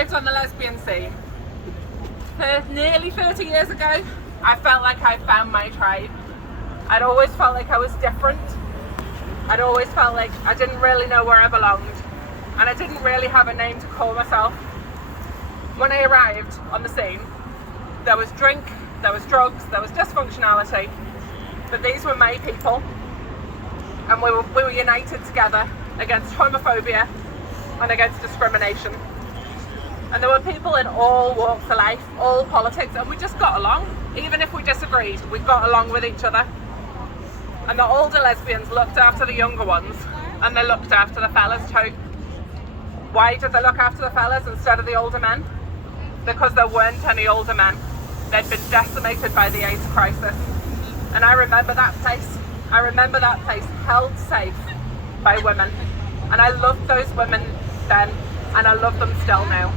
arrived on the lesbian scene nearly 30 years ago, I felt like I found my tribe. I'd always felt like I was different. I'd always felt like I didn't really know where I belonged, and I didn't really have a name to call myself. When I arrived on the scene, there was drink, there was drugs, there was dysfunctionality, but these were my people, and we were united together against homophobia and against discrimination. And there were people in all walks of life, all politics, and we just got along. Even if we disagreed, we got along with each other. And the older lesbians looked after the younger ones, and they looked after the fellas too. Why did they look after the fellas instead of the older men? Because there weren't any older men. They'd been decimated by the AIDS crisis. And I remember that place. I remember that place held safe by women. And I loved those women then, and I love them still now.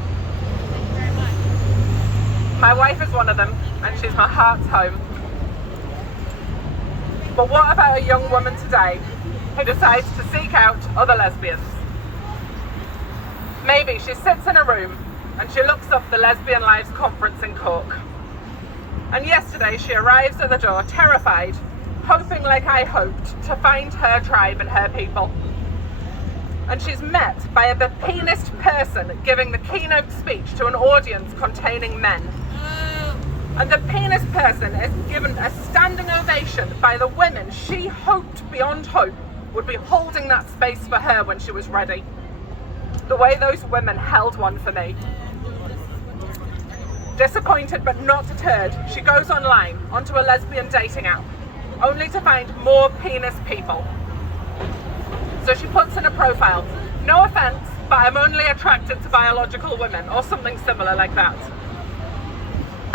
My wife is one of them, and she's my heart's home. But what about a young woman today who decides to seek out other lesbians? Maybe she sits in a room and she looks up the Lesbian Lives Conference in Cork. And yesterday she arrives at the door terrified, hoping like I hoped to find her tribe and her people. And she's met by a Beatnik person giving the keynote speech to an audience containing men. And the penis person is given a standing ovation by the women she hoped beyond hope would be holding that space for her when she was ready. The way those women held one for me. Disappointed but not deterred, she goes online onto a lesbian dating app, only to find more penis people. So she puts in a profile, no offence, but I'm only attracted to biological women, or something similar like that.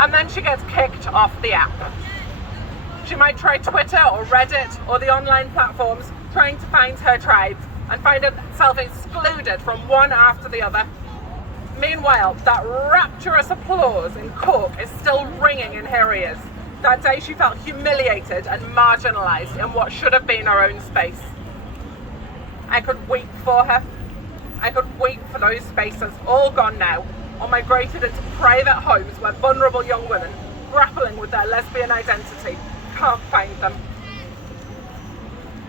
And then she gets kicked off the app. She might try Twitter or Reddit or the online platforms trying to find her tribe and find herself excluded from one after the other. Meanwhile, that rapturous applause in Cork is still ringing in her ears. That day she felt humiliated and marginalised in what should have been her own space. I could weep for her. I could weep for those spaces, all gone now, or migrated into private homes where vulnerable young women, grappling with their lesbian identity, can't find them.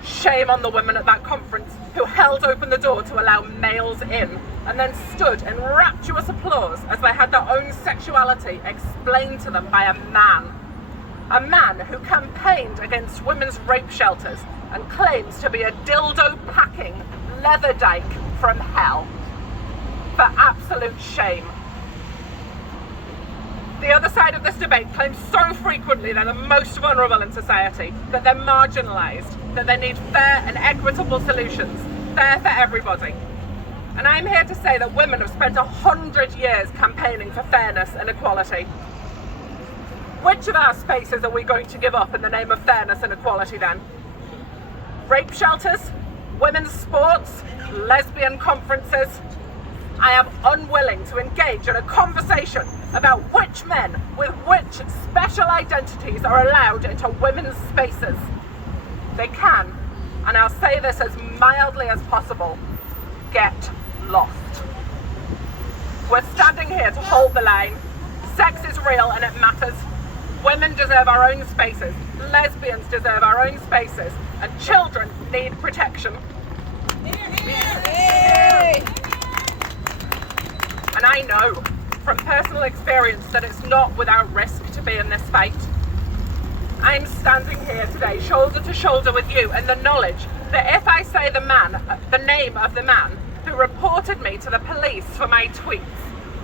Shame on the women at that conference who held open the door to allow males in, and then stood in rapturous applause as they had their own sexuality explained to them by a man. A man who campaigned against women's rape shelters and claims to be a dildo-packing leather dyke from hell. For absolute shame. The other side of this debate claims so frequently they're the most vulnerable in society, that they're marginalised, that they need fair and equitable solutions, fair for everybody. And I'm here to say that women have spent 100 years campaigning for fairness and equality. Which of our spaces are we going to give up in the name of fairness and equality then? Rape shelters? Women's sports? Lesbian conferences? I am unwilling to engage in a conversation about which men with which special identities are allowed into women's spaces. They can, and I'll say this as mildly as possible, get lost. We're standing here to hold the line. Sex is real and it matters. Women deserve our own spaces. Lesbians deserve our own spaces. And children need protection. And I know from personal experience that it's not without risk to be in this fight. I'm standing here today shoulder to shoulder with you in the knowledge that if I say the name of the man who reported me to the police for my tweets,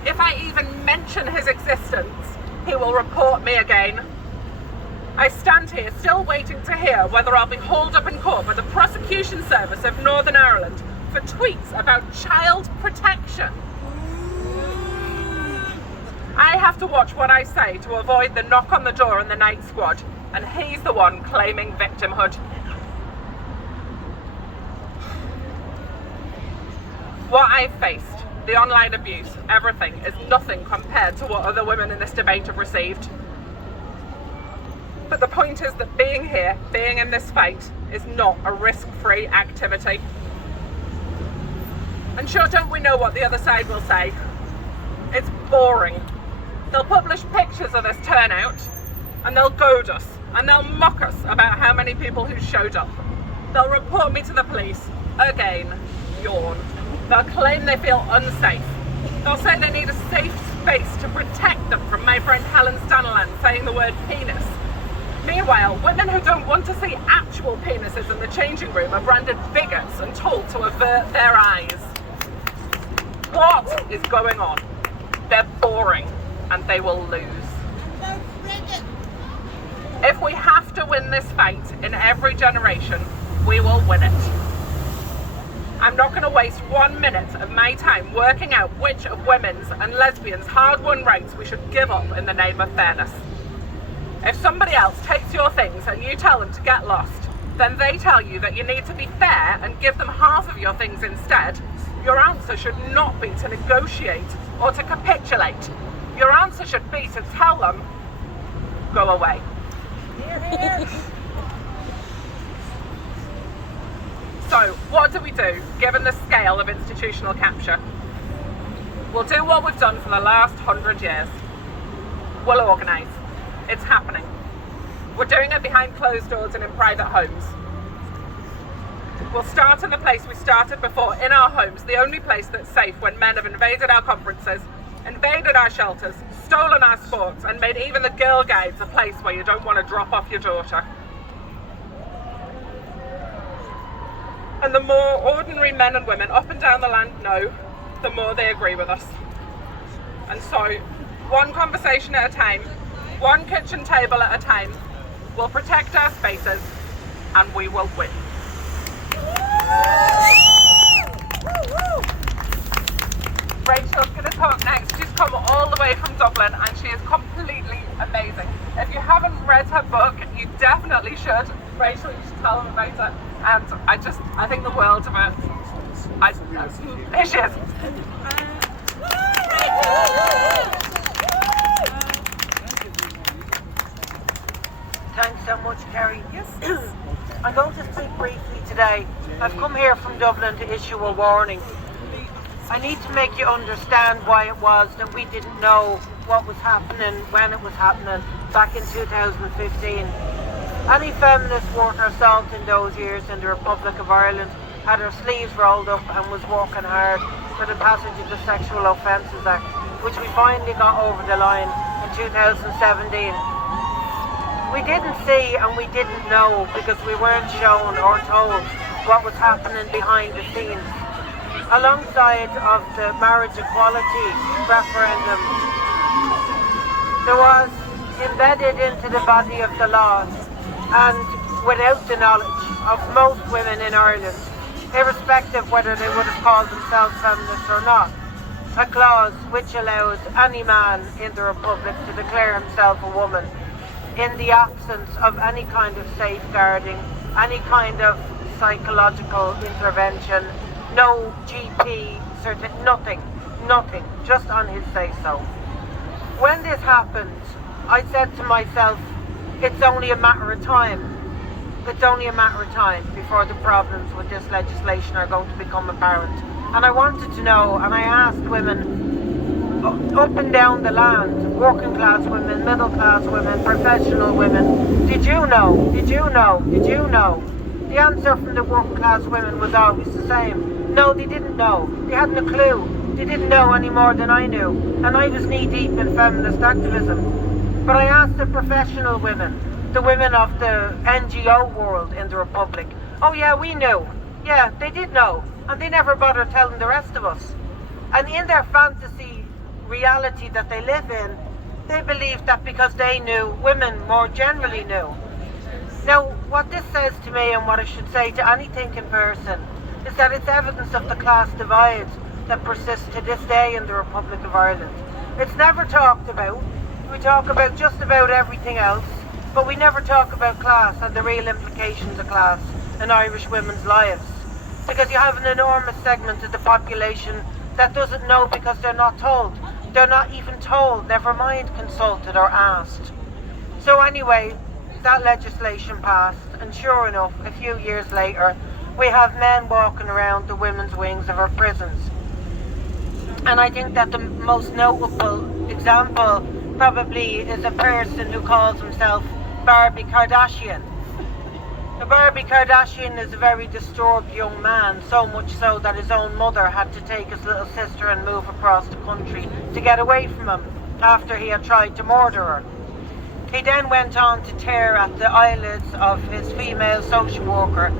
if I even mention his existence, he will report me again. I stand here still waiting to hear whether I'll be hauled up in court by the Prosecution Service of Northern Ireland for tweets about child protection. I have to watch what I say to avoid the knock on the door and the night squad, and he's the one claiming victimhood. What I've faced, the online abuse, everything, is nothing compared to what other women in this debate have received. But the point is that being here, being in this fight, is not a risk-free activity. And sure, don't we know what the other side will say? It's boring. They'll publish pictures of this turnout and they'll goad us and they'll mock us about how many people who showed up. They'll report me to the police. Again, yawn. They'll claim they feel unsafe. They'll say they need a safe space to protect them from my friend Helen Staniland saying the word penis. Meanwhile, women who don't want to see actual penises in the changing room are branded bigots and told to avert their eyes. What is going on? They're boring and they will lose. If we have to win this fight in every generation, we will win it. I'm not going to waste 1 minute of my time working out which of women's and lesbians' hard-won rights we should give up in the name of fairness. If somebody else takes your things and you tell them to get lost, then they tell you that you need to be fair and give them half of your things instead, your answer should not be to negotiate or to capitulate. Your answer should be to tell them, go away. So, what do we do, given the scale of institutional capture? We'll do what we've done for the last 100 years. We'll organise. It's happening. We're doing it behind closed doors and in private homes. We'll start in the place we started before, in our homes, the only place that's safe when men have invaded our conferences, invaded our shelters, stolen our sports, and made even the Girl Guides a place where you don't want to drop off your daughter. And the more ordinary men and women up and down the land know, the more they agree with us. And so, one conversation at a time, one kitchen table at a time, we'll protect our spaces and we will win. Rachel's going to talk next. She's come all the way from Dublin and she is completely amazing. If you haven't read her book, you definitely should. Rachel, you should tell them about it. And I think the world of it. There she is. Thanks so much, Ceri. Yes. I'm going to speak briefly today. I've come here from Dublin to issue a warning. I need to make you understand why it was that we didn't know what was happening when it was happening back in 2015. Any feminist worth her salt in those years in the Republic of Ireland had her sleeves rolled up and was working hard for the passage of the Sexual Offences Act, which we finally got over the line in 2017. We didn't see and we didn't know because we weren't shown or told what was happening behind the scenes. Alongside of the marriage equality referendum, there was embedded into the body of the law and without the knowledge of most women in Ireland, irrespective whether they would have called themselves feminists or not, a clause which allows any man in the Republic to declare himself a woman in the absence of any kind of safeguarding, any kind of psychological intervention, no GP, nothing, just on his say-so. When this happened, I said to myself, it's only a matter of time. It's only a matter of time before the problems with this legislation are going to become apparent. And I wanted to know, and I asked women up and down the land, working class women, middle class women, professional women, did you know? Did you know? Did you know? The answer from the working class women was always the same. No, they didn't know. They hadn't a clue. They didn't know any more than I knew. And I was knee deep in feminist activism. But I asked the professional women, the women of the NGO world in the Republic, oh yeah, we knew. Yeah, they did know. And they never bothered telling the rest of us. And in their fantasy reality that they live in, they believed that because they knew, women more generally knew. Now, what this says to me and what I should say to any thinking person is that it's evidence of the class divide that persists to this day in the Republic of Ireland. It's never talked about. We talk about just about everything else, but we never talk about class and the real implications of class in Irish women's lives. Because you have an enormous segment of the population that doesn't know because they're not told. They're not even told, never mind consulted or asked. So anyway, that legislation passed, and sure enough, a few years later, we have men walking around the women's wings of our prisons. And I think that the most notable example probably is a person who calls himself Barbie Kardashian. Now, Barbie Kardashian is a very disturbed young man, so much so that his own mother had to take his little sister and move across the country to get away from him after he had tried to murder her. He then went on to tear at the eyelids of his female social worker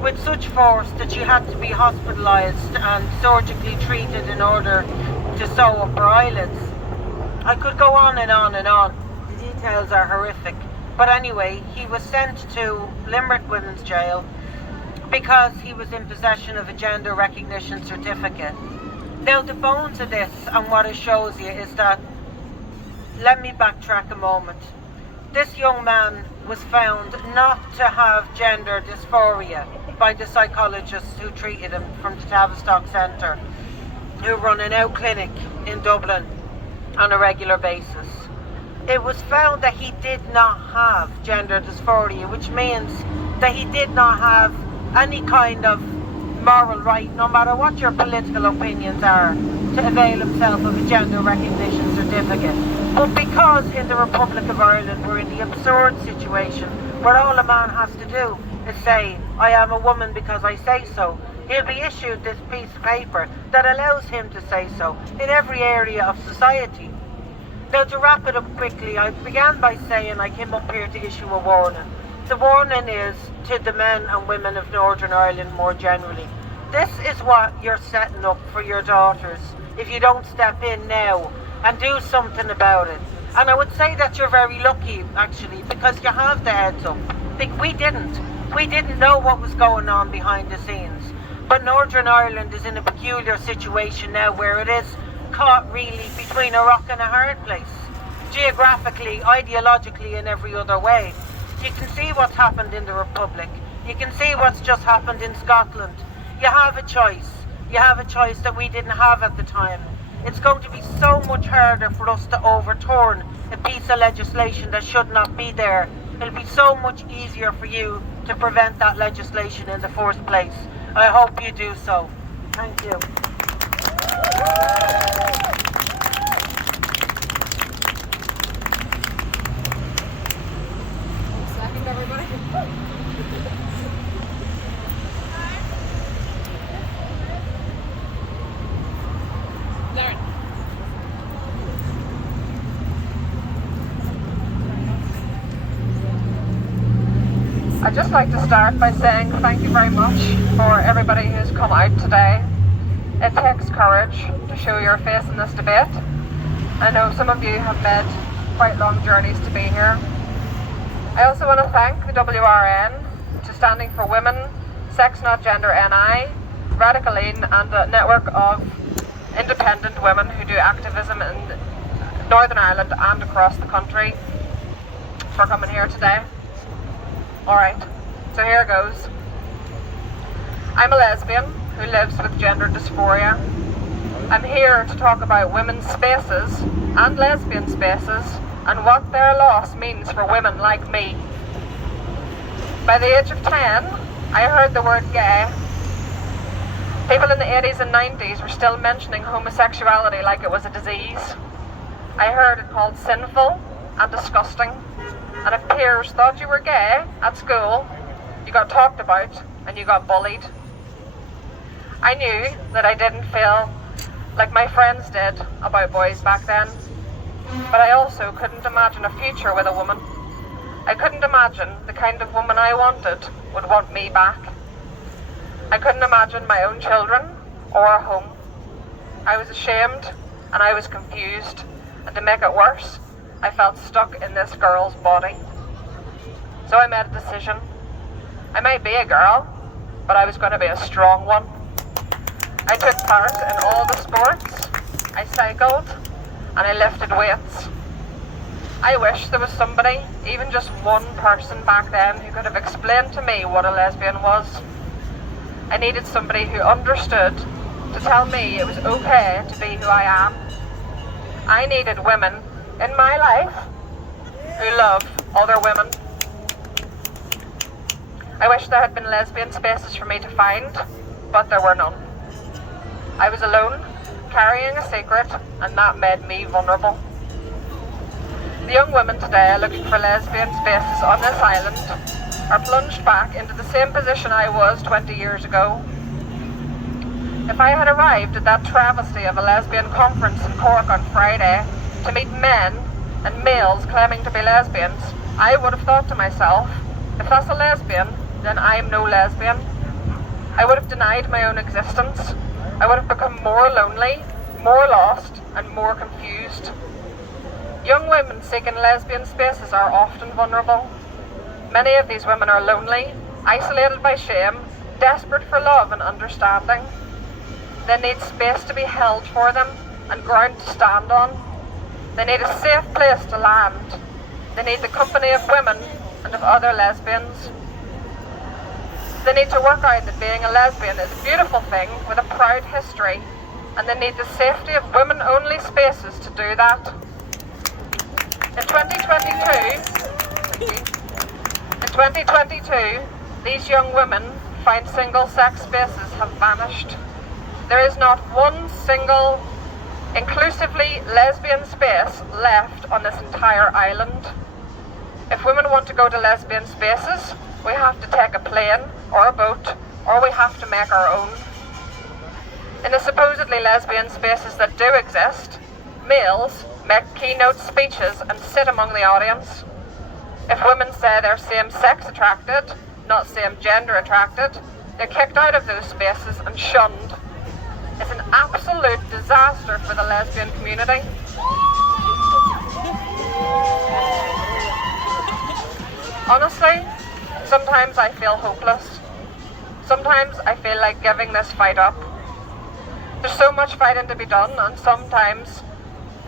with such force that she had to be hospitalised and surgically treated in order to sew up her eyelids. I could go on and on and on. The details are horrific. But anyway, he was sent to Limerick Women's Jail because he was in possession of a gender recognition certificate. Now, the bones of this and what it shows you is that, let me backtrack a moment. This young man was found not to have gender dysphoria by the psychologists who treated him from the Tavistock Centre, who run an out clinic in Dublin on a regular basis. It was found that he did not have gender dysphoria, which means that he did not have any kind of moral right, no matter what your political opinions are, to avail himself of a gender recognition certificate. But because in the Republic of Ireland we're in the absurd situation where all a man has to do is say, I am a woman because I say so, he'll be issued this piece of paper that allows him to say so in every area of society. Now, to wrap it up quickly, I began by saying I came up here to issue a warning. The warning is to the men and women of Northern Ireland more generally. This is what you're setting up for your daughters if you don't step in now and do something about it. And I would say that you're very lucky, actually, because you have the heads up. We didn't know what was going on behind the scenes. But Northern Ireland is in a peculiar situation now where it is caught really between a rock and a hard place. Geographically, ideologically, and every other way. You can see what's happened in the Republic. You can see what's just happened in Scotland. You have a choice. You have a choice that we didn't have at the time. It's going to be so much harder for us to overturn a piece of legislation that should not be there. It'll be so much easier for you to prevent that legislation in the first place. I hope you do so. Thank you. Second, everybody. There. I'd just like to start by saying thank you very much for everybody who's come out today. It takes courage to show your face in this debate. I know some of you have made quite long journeys to be here. I also want to thank the WRN, to standing for Women, SexNotGender NI, Radicailin, and a network of independent women who do activism in Northern Ireland and across the country, for coming here today. Alright, so here goes. I'm a lesbian who lives with gender dysphoria. I'm here to talk about women's spaces and lesbian spaces and what their loss means for women like me. By the age of 10, I heard the word gay. People in the 80s and 90s were still mentioning homosexuality like it was a disease. I heard it called sinful and disgusting, and if peers thought you were gay at school, you got talked about and you got bullied. I knew that I didn't feel like my friends did about boys back then, but I also couldn't imagine a future with a woman. I couldn't imagine the kind of woman I wanted would want me back. I couldn't imagine my own children or a home. I was ashamed and I was confused, and to make it worse, I felt stuck in this girl's body. So I made a decision. I might be a girl, but I was going to be a strong one. I took part in all the sports, I cycled, and I lifted weights. I wish there was somebody, even just one person back then, who could have explained to me what a lesbian was. I needed somebody who understood to tell me it was okay to be who I am. I needed women in my life who love other women. I wish there had been lesbian spaces for me to find, but there were none. I was alone, carrying a secret, and that made me vulnerable. The young women today looking for lesbian spaces on this island are plunged back into the same position I was 20 years ago. If I had arrived at that travesty of a lesbian conference in Cork on Friday to meet men and males claiming to be lesbians, I would have thought to myself, if that's a lesbian, then I'm no lesbian. I would have denied my own existence. I would have become more lonely, more lost, and more confused. Young women seeking lesbian spaces are often vulnerable. Many of these women are lonely, isolated by shame, desperate for love and understanding. They need space to be held for them and ground to stand on. They need a safe place to land. They need the company of women and of other lesbians. They need to work out that being a lesbian is a beautiful thing with a proud history, and they need the safety of women-only spaces to do that. In 2022, these young women find single-sex spaces have vanished. There is not one single inclusively lesbian space left on this entire island. If women want to go to lesbian spaces, we have to take a plane or a boat, or we have to make our own. In the supposedly lesbian spaces that do exist, males make keynote speeches and sit among the audience. If women say they're same-sex attracted, not same-gender attracted, they're kicked out of those spaces and shunned. It's an absolute disaster for the lesbian community. Honestly, sometimes I feel hopeless. Sometimes I feel like giving this fight up. There's so much fighting to be done, and sometimes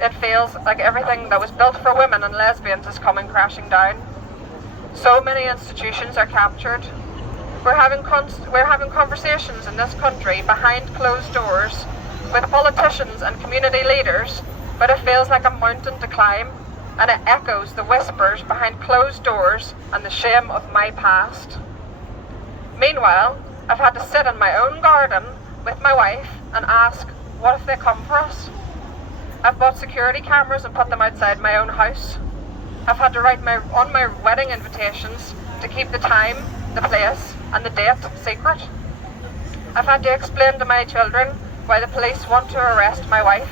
it feels like everything that was built for women and lesbians is coming crashing down. So many institutions are captured. We're having conversations in this country behind closed doors with politicians and community leaders, but it feels like a mountain to climb, and it echoes the whispers behind closed doors and the shame of my past. Meanwhile, I've had to sit in my own garden with my wife and ask, what if they come for us? I've bought security cameras and put them outside my own house. I've had to write on my wedding invitations to keep the time, the place, and the date secret. I've had to explain to my children why the police want to arrest my wife,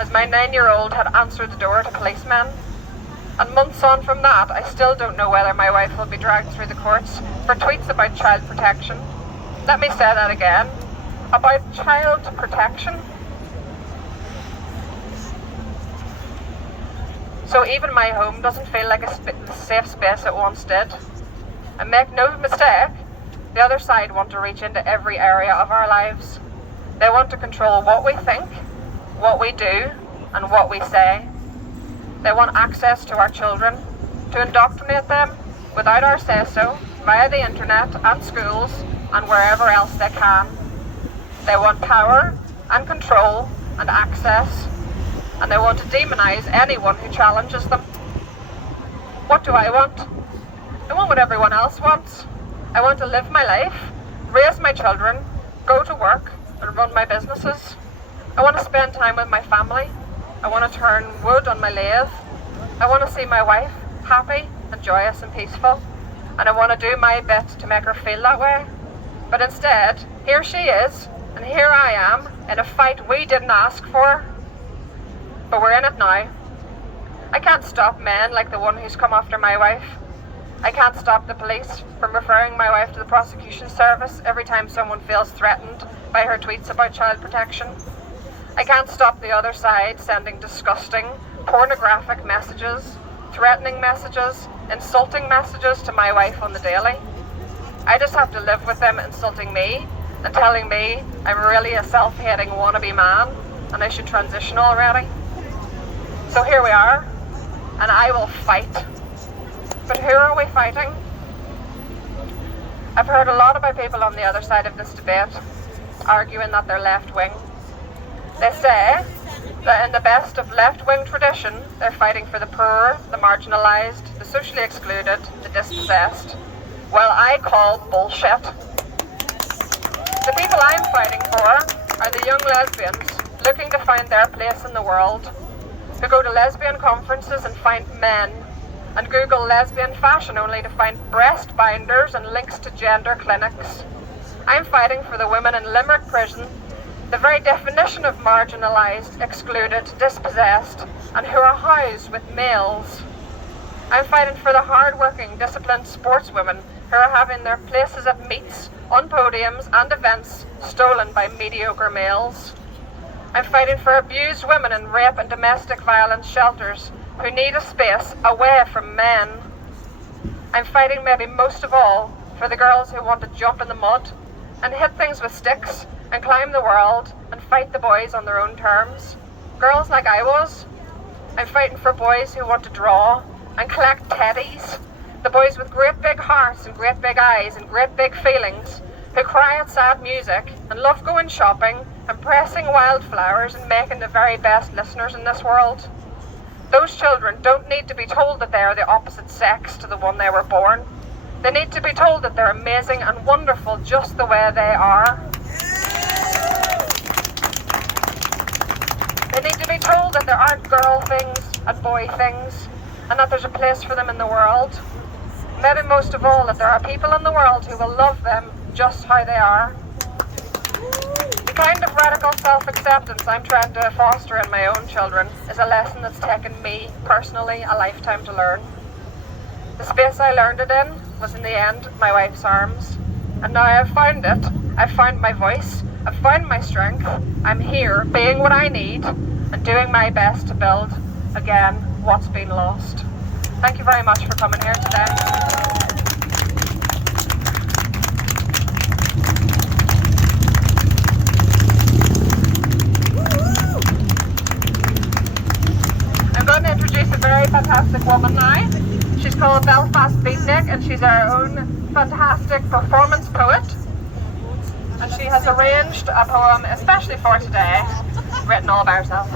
as my 9-year-old had answered the door to policemen. And months on from that, I still don't know whether my wife will be dragged through the courts for tweets about child protection. Let me say that again. About child protection. So even my home doesn't feel like a safe space it once did. And make no mistake, the other side want to reach into every area of our lives. They want to control what we think, what we do, and what we say. They want access to our children, to indoctrinate them without our say-so via the internet and schools and wherever else they can. They want power and control and access, and they want to demonise anyone who challenges them. What do I want? I want what everyone else wants. I want to live my life, raise my children, go to work, and run my businesses. I want to spend time with my family. I want to turn wood on my lathe. I want to see my wife happy and joyous and peaceful. And I want to do my bit to make her feel that way. But instead, here she is, and here I am, in a fight we didn't ask for. But we're in it now. I can't stop men like the one who's come after my wife. I can't stop the police from referring my wife to the prosecution service every time someone feels threatened by her tweets about child protection. I can't stop the other side sending disgusting, pornographic messages, threatening messages, insulting messages to my wife on the daily. I just have to live with them insulting me and telling me I'm really a self-hating wannabe man and I should transition already. So here we are, and I will fight. But who are we fighting? I've heard a lot about people on the other side of this debate arguing that they're left-wing. They say that in the best of left-wing tradition, they're fighting for the poor, the marginalised, the socially excluded, the dispossessed. Well, I call bullshit. The people I'm fighting for are the young lesbians looking to find their place in the world, who go to lesbian conferences and find men, and Google lesbian fashion only to find breast binders and links to gender clinics. I'm fighting for the women in Limerick prison, the very definition of marginalised, excluded, dispossessed, and who are housed with males. I'm fighting for the hard-working, disciplined sportswomen who are having their places at meets, on podiums and events stolen by mediocre males. I'm fighting for abused women in rape and domestic violence shelters who need a space away from men. I'm fighting maybe most of all for the girls who want to jump in the mud and hit things with sticks and climb the world and fight the boys on their own terms. Girls like I was. I'm fighting for boys who want to draw and collect teddies. The boys with great big hearts and great big eyes and great big feelings who cry at sad music and love going shopping and pressing wildflowers and making the very best listeners in this world. Those children don't need to be told that they are the opposite sex to the one they were born. They need to be told that they're amazing and wonderful just the way they are. They need to be told that there aren't girl things and boy things, and that there's a place for them in the world. Maybe most of all, that there are people in the world who will love them just how they are. The kind of radical self-acceptance I'm trying to foster in my own children is a lesson that's taken me, personally, a lifetime to learn. The space I learned it in was in the end my wife's arms. And now I've found it. I've found my voice. I've found my strength. I'm here, being what I need, and doing my best to build, again, what's been lost. Thank you very much for coming here today. I'm going to introduce a very fantastic woman now. She's called Belfast Beatnik, and she's our own fantastic performance poet. And she has arranged a poem especially for today, written all by herself.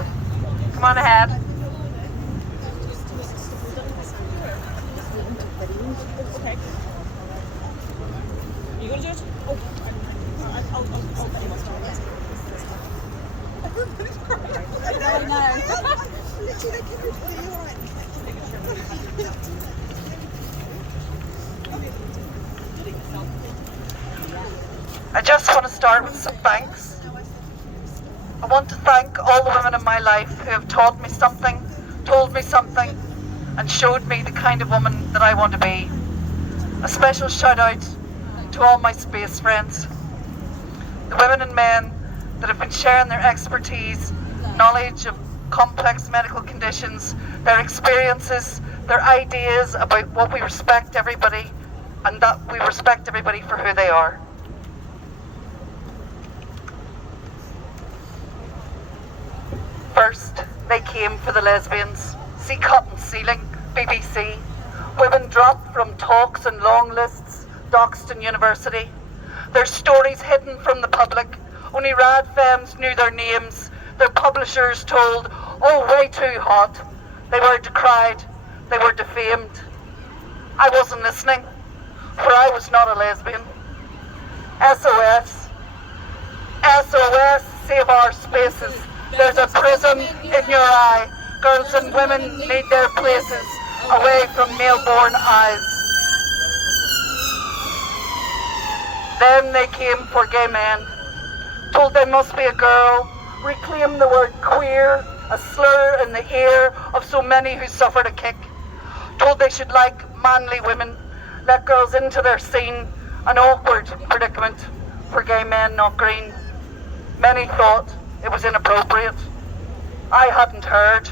Come on ahead. You gonna do it? Oh, I know. I just want to start with some thanks. I want to thank all the women in my life who have taught me something, told me something, and showed me the kind of woman that I want to be. A special shout out to all my space friends, the women and men that have been sharing their expertise, knowledge of complex medical conditions, their experiences, their ideas about what we respect everybody, and that we respect everybody for who they are. First, they came for the lesbians. See Cotton Ceiling, BBC. Women dropped from talks and long lists, Doxton University. Their stories hidden from the public. Only rad femmes knew their names. Their publishers told, oh, way too hot. They were decried. They were defamed. I wasn't listening, for I was not a lesbian. SOS. SOS, save our spaces. There's a prism in your eye. Girls and women need their places away from male-born eyes. Then they came for gay men, told they must be a girl, reclaimed the word queer, a slur in the ear of so many who suffered a kick, told they should like manly women, let girls into their scene, an awkward predicament for gay men not green. Many thought it was inappropriate. I hadn't heard,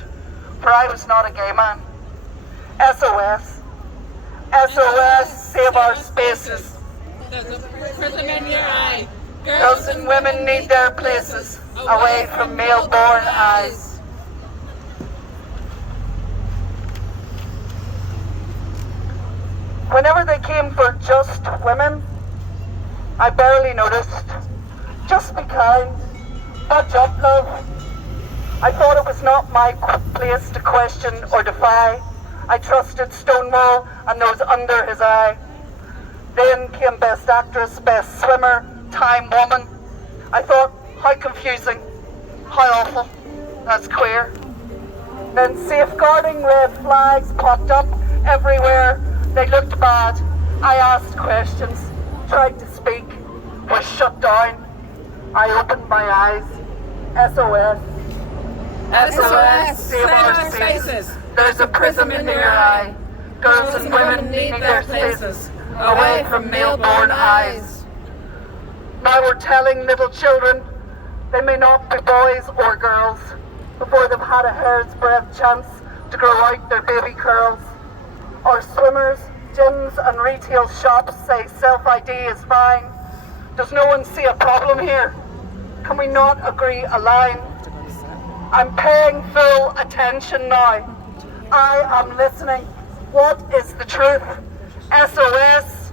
for I was not a gay man. SOS. SOS, save our spaces. There's a prism in your eye. Girls and women need their places away from male-born eyes. Whenever they came for just women, I barely noticed. Just be kind. Budge up, love. I thought it was not my place to question or defy. I trusted Stonewall and those under his eye. Then came Best Actress, Best Swimmer, Time Woman. I thought, how confusing. How awful. That's queer. Then safeguarding red flags popped up everywhere. They looked bad. I asked questions, tried to speak, was shut down. I opened my eyes. SOS. SOS, save our spaces. There's a prism in your eye. Girls and women need their places, away from male-born eyes. Now we're telling little children they may not be boys or girls before they've had a hair's breadth chance to grow out their baby curls. Our swimmers, gyms and retail shops say self-ID is fine. Does no one see a problem here? Can we not agree a line? I'm paying full attention now. I am listening. What is the truth? SOS.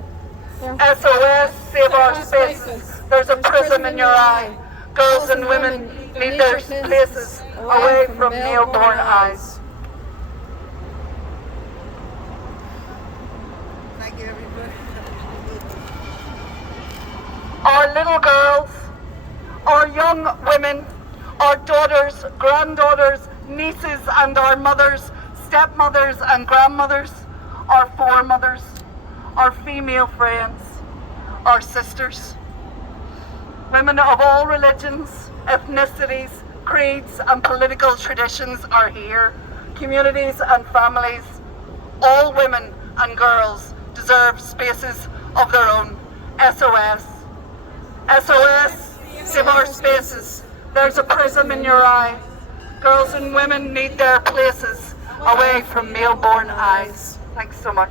SOS, save our spaces. There's a prism in your eye. Girls and women need their places away from male-born eyes. Thank you, everybody. Our little girls, our young women, our daughters, granddaughters, nieces and our mothers, stepmothers and grandmothers, our foremothers, our female friends, our sisters. Women of all religions, ethnicities, creeds and political traditions are here. Communities and families, all women and girls deserve spaces of their own. SOS. SOS, save our spaces. There's a prism in your eye. Girls and women need their places away from male-born eyes. Thanks so much.